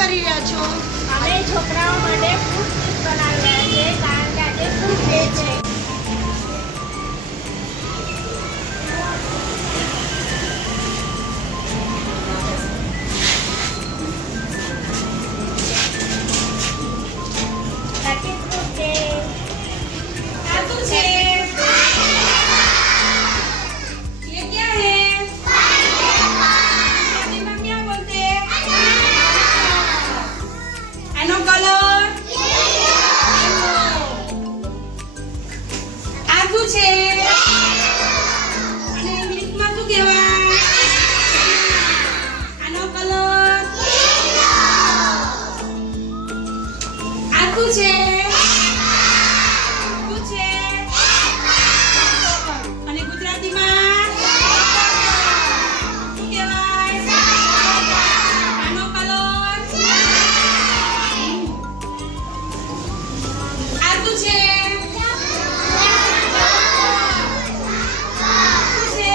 કરી રહ્યા છો? અમે છોકરાઓ માટે ફ્રૂટ જ્યુસ બનાવી રહ્યા છીએ કારણ કે આજે ફ્રૂટ ડે છે. Happy fruit day. આ શું છે? ये क्या है? हिंदी में क्या बोलते हैं? एनो कलर? આ શું છે? અને ઇંગ્લિશમાં શું કહેવાય? આનો કલર? આ શું છે? શું છે? અને ગુજરાતીમાં શું કહેવાય? આનો કલર? આ શું છે? શું છે?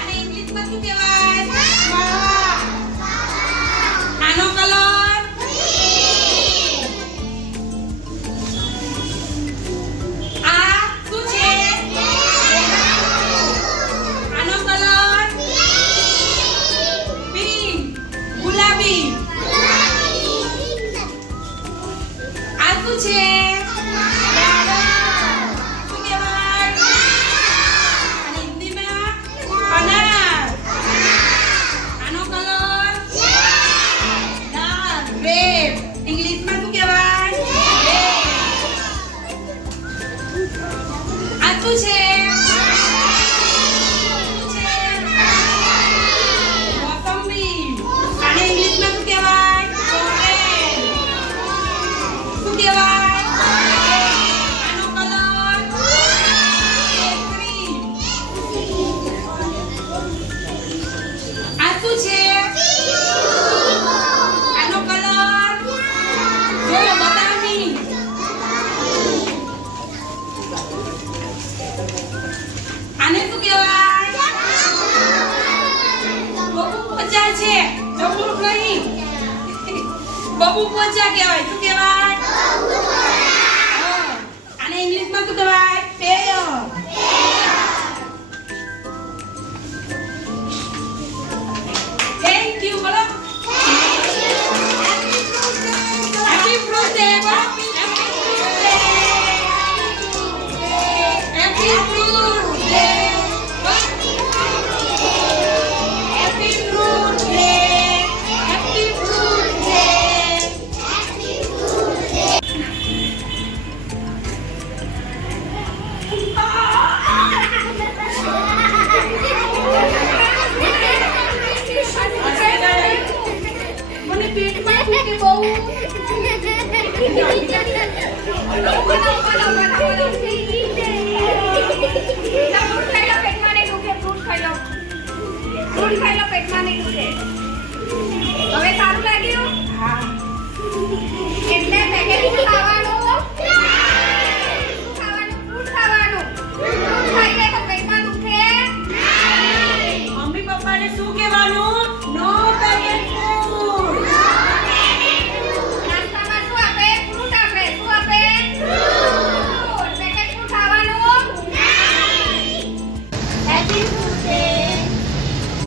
અને ઇંગ્લિશમાં શું કહેવાય? આનો કલર? આ શું છે? આનો કલર? પિંક, ગુલાબી. આ શું છે? શું કહેવાય? અને હિન્દીમાં અનાર. આનો કલર? લાલ, રેડ. ઇંગ્લિશમાં શું કહેવાય? આ શું છે? શું છે? મોસંબી. અને ઇંગ્લિશમાં શું કહેવાય? ઓરેન્જ. શું કહેવાય? આનો કલર? કેસરી. આ શું છે? આનો કલર? જો બદામી. આને શું કહેવાય? બબુ પોચા છે. જબુર નહીં. બબુ પોચા કહેવાય. શું કહેવાય? આને ઇંગ્લિશમાં શું કહેવાય? પેયર. થેન્ક યુ બોલો. Happy fruit day. Happy fruit day. Happy fruit day. Happy fruit day. મને પેટમાં દુખે બહુ. હવે સારું લાગ્યું? એટલે પેકેટ ખાવાનું? શું ખાવાનું? ફ્રૂટ ખાવાનું. ફ્રૂટ ખાઈએ તો પેટમાં દુખે? મમ્મી પપ્પાને શું કહેવાનું?